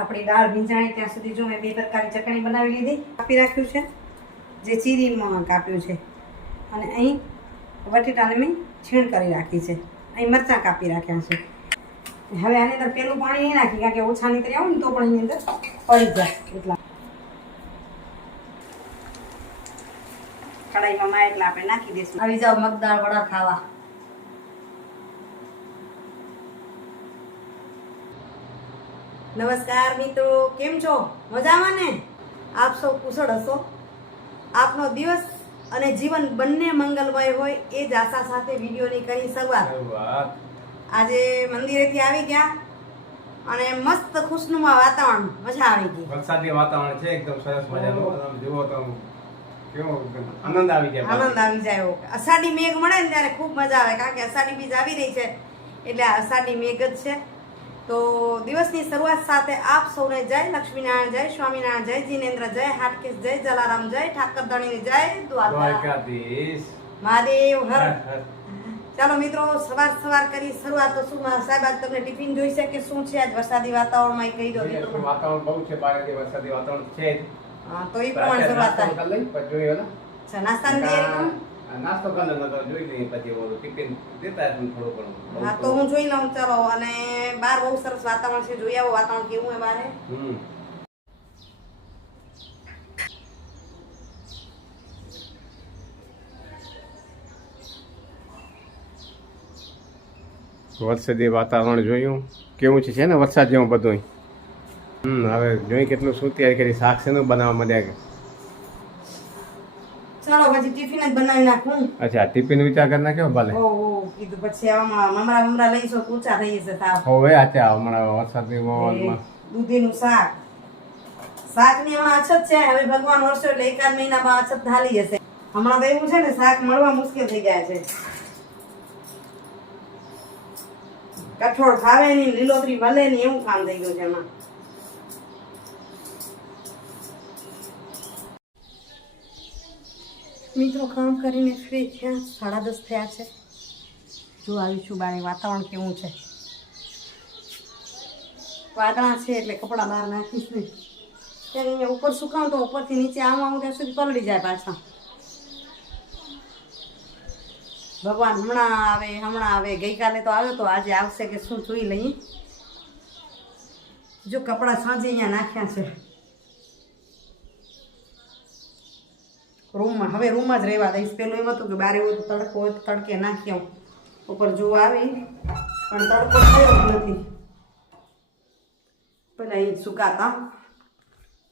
આપણી દાળ ભીંજાણી, ત્યાં સુધી જો મેં બે પ્રકારની ચટણી બનાવી લીધી. કાપી રાખ્યું છે, જે ચીરીમાં કાપ્યું છે. અને અહીં બટેટાને મેં છીણ કરી રાખી છે. અહીં મરચાં કાપી રાખ્યા છે. હવે આની અંદર પેલું પાણી નહીં નાખી, કારણ કે ઓછા નીકળી આવું ને તો પણ એની અંદર પડી જાય એટલા. કડાઈમાં એટલે આપણે નાખી દઈશું. આવી જાઓ મગદાળ વડા ખાવા. નમસ્કાર મિત્રો કેમ છો? મજામાં ને? આપ સૌ કુશળ હશો? આપનો દિવસ અને જીવન બંને મંગલમય હોય એ જ આશા સાથે વિડીયોની કરી શરૂઆત. આજે મંદિરેથી આવી ગયા અને મસ્ત ખુશનુમા વાતાવરણ મજા આવી ગઈ. વરસાદી વાતાવરણ છે એકદમ સરસ મજાનું. જુઓ તો આનંદ આવી જાય આનંદ આવી જાય અષાઢી મેઘ મળે ને ત્યારે ખૂબ મજા આવે કારણ કે અષાઢી બીજ આવી રહી છે. એટલે અષાઢી મેઘ જ છે. તો દિવસની શરૂઆત સાથે આપ સૌને જય લક્ષ્મીનારાયણ જય સ્વામિનારાયણ જય જીનેન્દ્ર જય હાટકેશ જય જલારામ જય ઠાકર ધણીની જય દ્વારકા. દ્વારકાધીશ. મહાદેવ હર. ચાલો મિત્રો સવાર સવાર કરી શરૂઆત તો શું સાહેબ આજ તમને ટિફિન જોઈશે કે શું છે? આજ વરસાદી વાતાવરણમાં એ કહી દો મિત્રો. વાતાવરણ બહુ છે બાર વરસાદી વાતાવરણ છે હા તો એ પ્રમાણે શરૂઆત કરી લઈ, પછી જોઈએ ને. નાસ્તાની તૈયારી નાસ્તો કરી લે, જોઈ લઈએ પછી ઓલું ટિફિન દેતા હશે થોડો થોડું હા તો હું જોઈ લઉં ચાલો. અને બહાર બહુ સરસ વાતાવરણ છે જોઈ આવો વાતાવરણ કેવું છે બારે હમ. વરસાદી વાતાવરણ જોયું. કેવું છે છે ને વરસાદ જેવું બધું હમ હવે જોઈ કેટલું શું તૈયારી કરી. શાક શેનું બનાવવા માંડ્યા ચાલો પછી ટિફિન જ બનાવી નાખું. અચ્છા ટિફિન વિચાર કરી નાખ્યો ભલે. ઓ ઓ કીધું પછી આમાં મમરા મમરા લઈશો તો થઈ જશે સાવ. હવે આચા હમણાં વરસાદની માહોલમાં દૂધીનું શાક. શાકની હમણાં અછત છે હવે ભગવાન વર્ષો એટલે એકાદ મહિનામાં અછત ઢાલી જશે. હમણાં તો એવું છે ને શાક મળવા મુશ્કેલ થઈ ગયા છે. કઠોળ ખાવે નહીં લીલોતરી ભલે નહીં એવું કામ થઈ ગયું છે એમાં. મિત્રો કામ કરીને ફ્રી થયા, સાડા દસ થયા છે. જો આવીશું બારે, વાતાવરણ કેવું છે? વાદળા છે એટલે કપડાં બહાર નાખીશ નહીં. ત્યારે અહીંયા ઉપર સુકાવું તો ઉપરથી નીચે આમ આવું ત્યાં સુધી પલળી જાય પાછા. ભગવાન હમણાં આવે હમણાં આવે, ગઈકાલે તો આવ્યો તો આજે આવશે કે શું જોઈ લઈએ. જો કપડાં સાંજે અહીંયા નાખ્યા છે. રૂમમાં. હવે રૂમમાં જ રહેવા દઈશ. પેલું એમ હતું કે બારે હોય તો તડકો હોય તડકે નાખી ઉપર જોવા આવી. પણ તડકો થયો જ નથી. પેલા એ સુકાતા.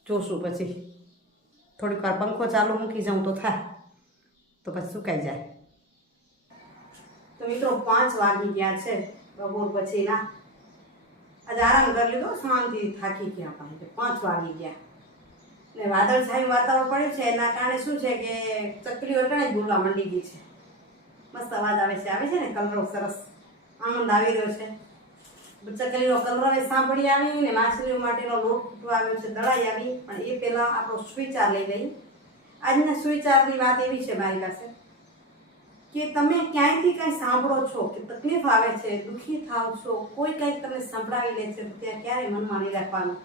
જોશું પછી. થોડીક વાર પંખો ચાલુ મૂકી જાઉં તો થાય. તો પછી સુકાઈ જાય. તો મિત્રો પાંચ વાગી ગયા છે. બપોર પછીના. આજે આરામ કરી લીધો, શાંતિ થાકી ગયા પાંચ વાગી ગયા. ને વાદળ છાયું વાતાવરણ પડે છે, એના કારણે શું છે કે ચકલીઓ કણે બોલવા માંડી ગઈ છે. મસ્ત અવાજ આવે છે આવે છે ને કલરો સરસ. આનંદ આવી રહ્યો છે. ચકલીનો કલરવે સાંભળી આવી ને માછલીઓ માટેનો લોટ તૂટવા આવ્યો છે, દળાઈ આવી. પણ એ પહેલાં આપણો સુવિચાર લઈ લઈ. આજના સુવિચારની વાત એવી છે મારી પાસે કે તમે ક્યાંયથી કંઈ સાંભળો છો કે તકલીફ આવે છે, દુઃખી થાવ છો, કોઈ કંઈક તમને સંભળાવી લે છે, તો ત્યાં ક્યારે મનમાં નહીં રાખવાનું.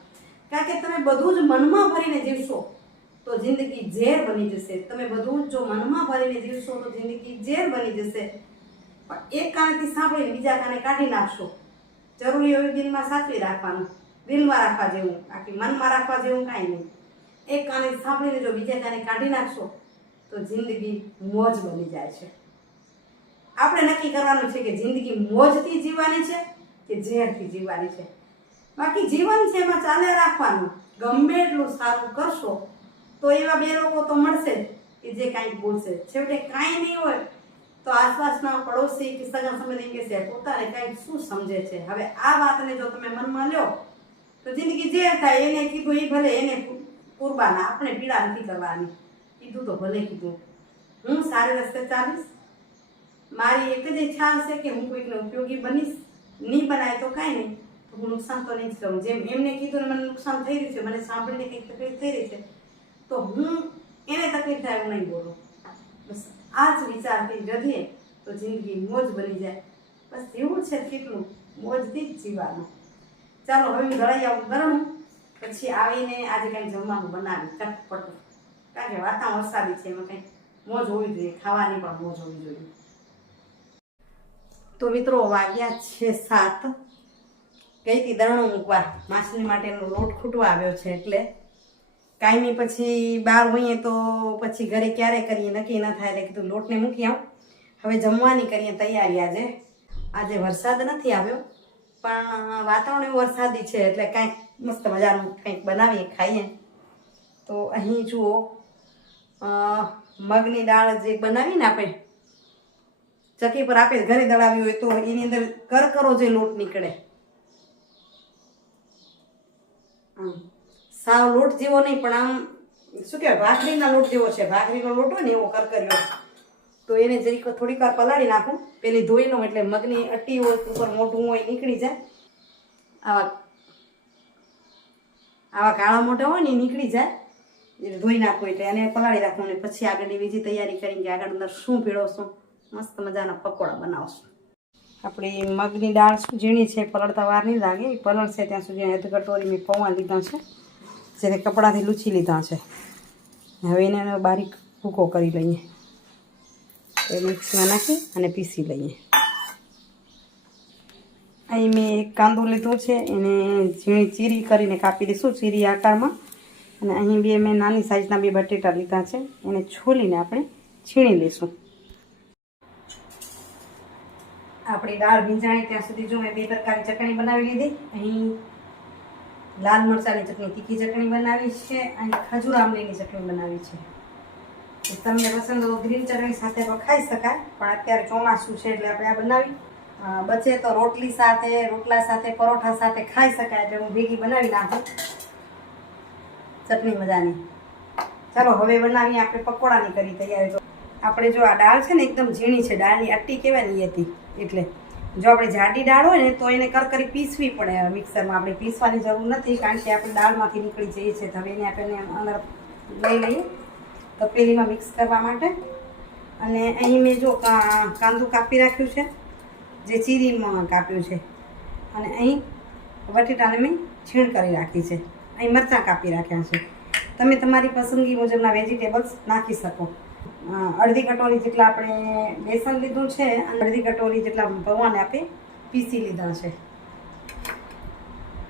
કારણ કે તમે બધું જ મનમાં ભરીને જીવશો તો જિંદગી ઝેર બની જશે. તમે બધું જ મનમાં ભરીને જીવશો તો જિંદગી ઝેર બની જશે. પણ એક કાનેથી સાંભળીને બીજા કાને કાઢી નાખશો. જરૂરી હોય દિલમાં સાચવી રાખવાનું. દિલમાં રાખવા જેવું. બાકી મનમાં રાખવા જેવું કાંઈ નહીં. એક કાને સાંભળીને જો બીજા કાને કાઢી નાખશો તો જિંદગી મોજ બની જાય છે. આપણે નક્કી કરવાનું છે કે જિંદગી મોજથી જીવવાની છે કે ઝેરથી જીવવાની છે? બાકી જીવન છે એમાં ચાલે રાખવાનું. ગમે એટલું સારું કરશો, તો એવા બે લોકો તો મળશે કે જે કાંઈક બોલશે. છેવટે કાંઈ નહીં હોય, તો આસપાસના પડોશી કે સગા સંબંધી કે પોતાને કાંઈક શું સમજે છે? હવે આ વાતને જો તમે મનમાં લ્યો, તો જિંદગી જે થાય એને કીધું, એ ભલે એને કુરબાન, આપણે પીડા નથી કરવાની. કીધું તો ભલે કીધું. હું સારી રસ્તે ચાલીશ, મારી એક જ ઈચ્છા હશે કે હું કોઈકને ઉપયોગી બનીશ. નહીં બનાય તો કાંઈ નહીં. હું નુકસાન તો નહીં જ કરું. જેમ એમને કીધું ને મને નુકસાન થઈ રહ્યું છે, મને સાંભળીને કંઈક તકલીફ થઈ રહી છે, તો હું એને તકલીફ થાય એવું નહીં બોલું. બસ આ જ વિચારથી રહીએ તો જિંદગી મોજ બની જાય. બસ એવું છે કેટલું મોજથી જ જીવવાનું. ચાલો, હવે હું લડાઈ આવું ગરમ, પછી આવીને આજે કંઈક જમવાનું બનાવી ચટપટું. કારણ કે વાતાવરણ વરસાદી છે, એમાં કંઈક મોજ હોવી જોઈએ, ખાવાની પણ મોજ હોવી જોઈએ. તો મિત્રો, વાગ્યા છે સાત. ગઈ હતી દરણો મૂકવા. માછલી માટેનો લોટ ખૂટવા આવ્યો છે એટલે કાયમી પછી બહાર હોઈએ તો પછી ઘરે ક્યારે કરીએ? નક્કી ન થાય. એટલે કીધું લોટને મૂકી આવું. હવે જમવાની કરીએ તૈયારી આજે. આજે વરસાદ નથી આવ્યો, પણ વાતાવરણ એવું વરસાદી છે એટલે કાંઈક મસ્ત મજાનું કંઈક બનાવીએ, ખાઈએ. તો અહીં જુઓ મગની દાળ જે બનાવીને આપણે ચકી પર આપે, ઘરે દળાવી હોય તો એની અંદર કરકરો જે લોટ નીકળે. આમ, સાવ લોટ જેવો નહીં, પણ આમ, શું કહેવાય, ભાખરીના લોટ જેવો છે. ભાખરીનો લોટ હોય ને, એવો કરકર્યો તો એને જરીક થોડીક વાર પલાળી નાખું. પેલી ધોઈ લઉં, એટલે મગની અટ્ટી હોય, ઉપર મોઢું હોય, નીકળી જાય. આવા આવા કાળા મોટા હોય ને નીકળી જાય. એટલે ધોઈ નાખું, એટલે એને પલાળી રાખું, અને પછી આગળની બીજી તૈયારી કરીને કે આગળ અંદર શું પીળવશું મસ્ત મજાના પકોડા બનાવશું. આપણી મગની દાળ ઝીણી છે, પલળતા વાર નહીં લાગે. એ પલળશે ત્યાં સુધી અધ કટોરી મેં પૌવા લીધા છે. જેને કપડાથી લૂછી લીધા છે. હવે એને બારીક ભૂકો કરી લઈએ. એ મિક્સમાં નાખી અને પીસી લઈએ. અહીં મેં એક કાંદો લીધો છે, એને ઝીણી ચીરી કરીને કાપી દઈશું ચીરી આકારમાં. અને અહીં બે મેં નાની સાઇઝના બે બટેટા લીધા છે, એને છોલીને આપણે છીણી લઈશું. આપણી દાળ ભીંજાણી, ત્યાં સુધી જો મેં બે પ્રકારની ચટણી બનાવી લીધી. અહીં લાલ મરચાંની ચટણી, તીખી ચટણી બનાવી છે, અહીં ખજૂર આંબલીની ચટણી બનાવી છે. તમને પસંદ હોય ગ્રીન ચટણી સાથે પણ ખાઈ શકાય, પણ અત્યારે ચોમાસું છે એટલે આપણે આ બનાવી. બચે તો રોટલી સાથે, રોટલા સાથે, પરોઠા સાથે ખાઈ શકાય એટલે હું ભેગી બનાવી નાખું ચટણી મજાની. ચાલો, હવે બનાવીએ આપણે પકોડાની કરી તૈયારી. આપણે જો આ દાળ છે ને, એકદમ ઝીણી છે, દાળની અટ્ટી કહેવાની હતી. એટલે જો આપણે જાડી દાળ હોય ને તો એને કરકરી પીસવી પડે મિક્સરમાં. આપણે પીસવાની જરૂર નથી કારણ કે આપણે દાળમાંથી નીકળી જઈએ છીએ તો હવે એને આપણે અંદર લઈ લઈએ તપેલીમાં મિક્સ કરવા માટે. અને અહીં મેં જો કાંદું કાપી રાખ્યું છે, જે ચીરીમાં કાપ્યું છે. અને અહીં બટેટાને મેં છીણ કરી રાખી છે. અહીં મરચાં કાપી રાખ્યા છે. તમે તમારી પસંદગી મુજબના વેજીટેબલ્સ નાખી શકો. અડધી કટોરી જેટલા આપણે બેસન લીધું છે અને અડધી કટોરી જેટલા ભગવાને આપણે પીસી લીધા છે.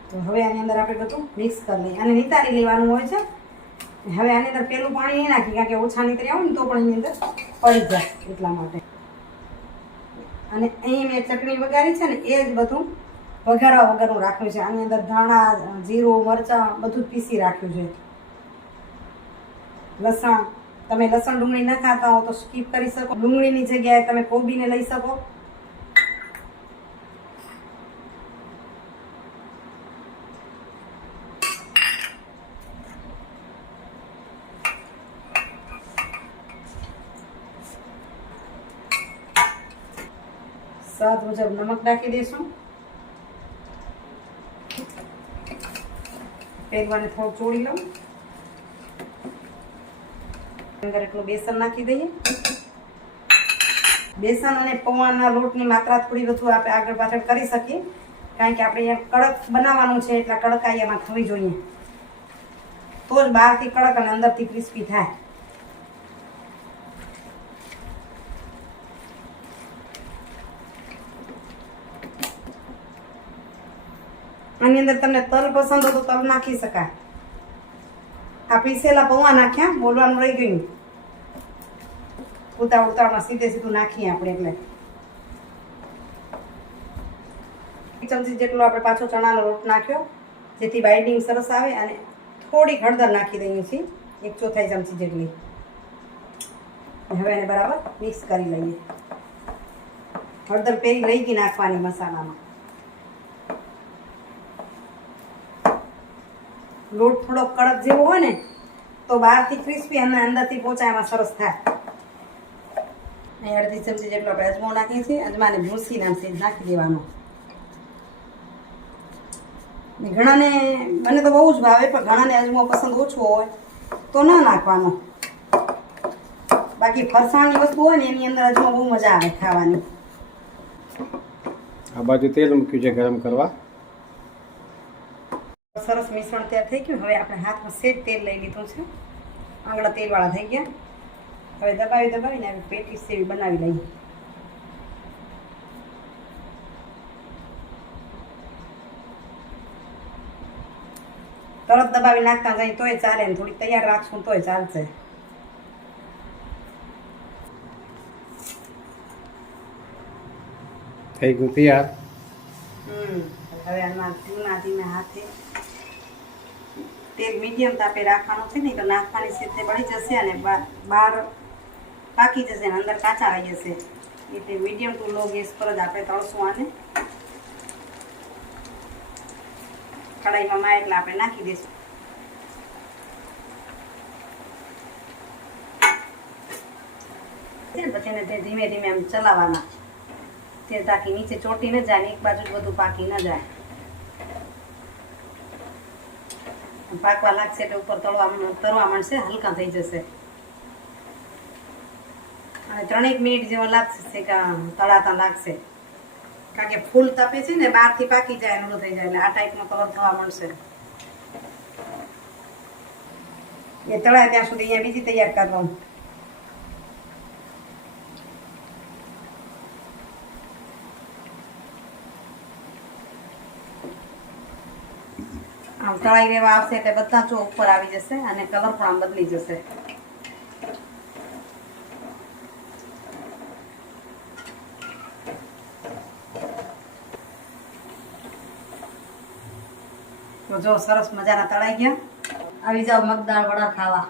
તો હવે આની અંદર આપણે બધું મિક્સ કરી લઈએ. અને નિતારી લેવાનું હોય છે. હવે આની અંદર પેલું પાણી નહીં નાખી, કારણ કે ઓછા નીતરી આવે ને તો પણ એની અંદર પડી જાય એટલા માટે. અને અહીં મેં ચટણી વગાડી છે ને, એ જ બધું વઘારવા વગરનું રાખ્યું છે. આની અંદર ધાણા, જીરું, મરચાં બધું પીસી રાખ્યું છે. લસણ તમે લસણ ડુંગળી ન ખાતા હો તો સ્કીપ કરી શકો. ડુંગળીની જગ્યાએ તમે કોબીને લઈ શકો. સ્વાદ મુજબ નમક નાખી દઈશું પહેરવાને થોડું ચોળી લઉં. અંદર એટલું બેસન નાખી દઈએ. બેસન અને પૌવાના લોટની માત્રા થોડી વધુ આપણે આગળ પાછળ કરી શકીએ. કારણ કે આપણે કડક બનાવવાનું છે એટલે કડકાઈ એમાં થવી જોઈએ. તો જ બહારથી કડક અને અંદરથી ક્રિસ્પી થાય. આની અંદર તમને તલ પસંદ હોય તો તલ નાખી શકાય. આ પીસેલા પૌવા નાખ્યા, બોલવાનું રહી ગયું. ઉતાવળ ઉતાવળમાં સીધે સીધું નાખીએ આપણે એટલે. એક ચમચી જેટલો આપણે પાછો ચણાનો લોટ નાખ્યો, જેથી બાઇન્ડિંગ સરસ આવે અને થોડીક હળદર નાખી દઈએ છીએ, એક ચોથાઈ ચમચી જેટલી. હવે એને બરાબર મિક્સ કરી લઈએ. હળદર પેરી રહી ગઈ નાખવાની મસાલામાં. લોટ થોડો કડક જેવો હોય ને, તો બહારથી ક્રિસ્પી અને અંદરથી પોચા એમાં સરસ થાય. અહીં અડધી ચમચી જેટલો આપણે અજમો નાખીએ છીએ. અજમાને ભૂસી નાખી નાખી દેવાનો. ઘણાને મને તો બહુ જ ભાવે પણ ઘણાને અજમો પસંદ ઓછો હોય તો ન નાખવાનો. બાકી ફરસાણની વસ્તુ હોય ને એની અંદર અજમો બહુ મજા આવે ખાવાની. આ બાજુ તેલ મૂક્યું છે ગરમ કરવા. સરસ મિશ્રણ તૈયાર થઈ ગયું. હવે આપણે હાથમાં સેજ તેલ લઈ લીધું છે. આંગળા તેલવાળા થઈ ગયા. હવે દબાવી દબાવીને આવી પેટીસ જેવી બનાવી લઈએ. તરત દબાવી નાખતા જાય તોય ચાલે ને થોડીક તૈયાર રાખશું તોય ચાલશે. થઈ ગયું તૈયાર? હવે આમાં ધીમા ધીમે હાથે તેલ મીડિયમ તાપે રાખવાનું છે ને તો નાખવાની છે તે બળી જશે અને બા- બહાર પાકી જશે ને અંદર કાચા રહી જશે. એટલે મીડિયમ ટુ લો ગેસ પર જ આપણે તળશું આને. કડાઈમાં માં એટલે આપણે નાખી દઈશું પછી એને ધીમે ધીમે આમ ચલાવવાના. તે તાકી નીચે ચોટી ન જાય ને એક બાજુ બધું પાકી ન જાય. પાકવા લાગશે એટલે ઉપર તળવા તરવા માંડશે, હલકા થઈ જશે. અને ત્રણેક મિનિટ જેવો લાગશે કે તળાતા લાગશે. કારણ કે ફૂલ તપે છે ને, બહારથી પાકી જાય એનું થઈ જાય, એટલે આ ટાઈપનો કલર થવા મળશે. એ તળાય ત્યાં સુધી અહીંયા બીજી તૈયાર કરવાનું. આમ તળાઈ રહેવા આવશે એટલે બધા જો ઉપર આવી જશે અને કલર પણ આમ બદલી જશે. જો સરસ મજાના તળાઈ ગયા. આવી જાઓ મગદાળ વડા ખાવા.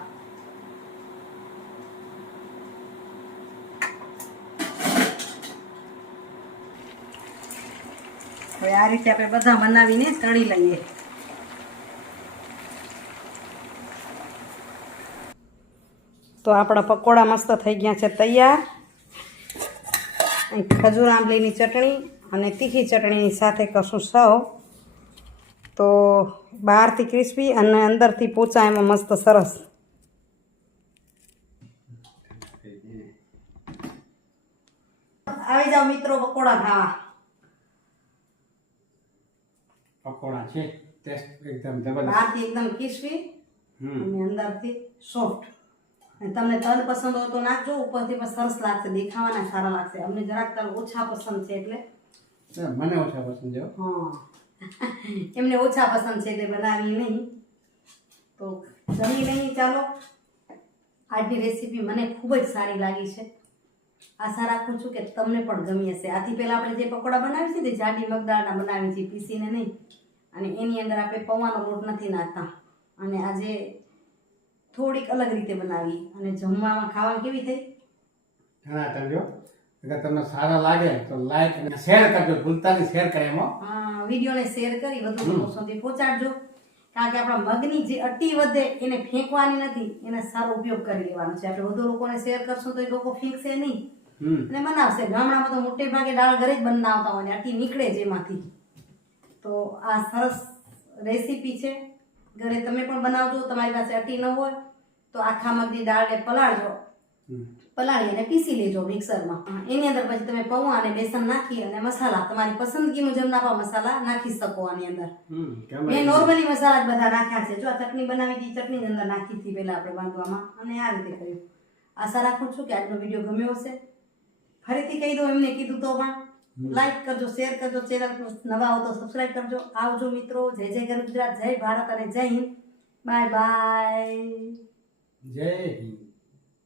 હવે આ રીતે આપણે બધા બનાવીને તળી લઈએ. તો આપણા પકોડા મસ્ત થઈ ગયા છે તૈયાર. ખજૂર આંબલીની ચટણી અને તીખી ચટણીની સાથે કશું સૌ તો બહારથી ક્રિસ્પી અને અંદરથી પોચા એમાં મસ્ત સરસ. આવી જાઓ મિત્રો પકોડા ખાવા. પકોડા છે. ટેસ્ટ એકદમ જબરદસ્ત. બહારથી એકદમ ક્રિસ્પી હમ. અને અંદરથી સોફ્ટ. અને તમને તલ પસંદ હોય તો નાખજો ઉપરથી પણ સરસ લાગશે. દેખાવાના સારા લાગશે. અમને જરાક તલ ઓછા પસંદ છે એટલે. મને ઓછા પસંદ છે હો. એમને ઓછા પસંદ છે એટલે બનાવી નહીં. તો જમી લઈએ, ચાલો. આજની રેસીપી મને ખૂબ જ સારી લાગી છે. આશા રાખું છું કે તમને પણ ગમી હશે. આથી પહેલાં આપણે જે પકોડા બનાવી છે તે જાડી મગદાળના બનાવી છે, પીસીને નહીં. અને એની અંદર આપણે પૌવાનો લોટ નથી નાખતા. અને આજે થોડીક અલગ રીતે બનાવી. અને જમવામાં ખાવા કેવી થઈ? હા, તમે અગર તમને સારા લાગે તો લાઈક અને શેર કરજો. ભૂલતા નહીં શેર કરે એમાં. વિડીયોને શેર કરી વધુ લોકો સુધી પહોંચાડજો. કારણ કે આપણા મગની જે અટી વધે એને ફેંકવાની નથી એને સારો ઉપયોગ કરી લેવાનો છે. આપણે વધુ લોકોને શેર કરશું તો એ લોકો ફેંકશે નહીં. અને બનાવશે ગામડામાં તો મોટે ભાગે દાળ ઘરે જ બનાવતા હોય ને અટી નીકળે જ એમાંથી. તો આ સરસ રેસીપી છે. ઘરે તમે પણ બનાવજો. તમારી પાસે અટી ન હોય તો આખા મગની દાળને પલાળજો. પલાળી અને પીસી લેજો મિક્સરમાં. એની અંદર પછી તમે પૌવા અને બેસન નાખી અને મસાલા તમારી પસંદગી મુજબ નાપા મસાલા નાખી શકો આની અંદર. મેં નોર્મલી મસાલા જ બધા નાખ્યા છે. જો આ ચટણી બનાવી હતી ચટણી અંદર નાખી હતી પહેલાં આપણે બાંધવામાં. અને આ રીતે કર્યું. આશા રાખું છું કે આજનો વીડિયો ગમ્યો હશે. ફરીથી કહી દઉં એમને કીધું તો પણ. લાઈક કરજો શેર કરજો ચેનલ નવા હો તો સબસ્ક્રાઈબ કરજો. આવજો મિત્રો. જય જય ગુજરાત જય ભારત અને જય હિન્દ. બાય બાય જય હિન્દ.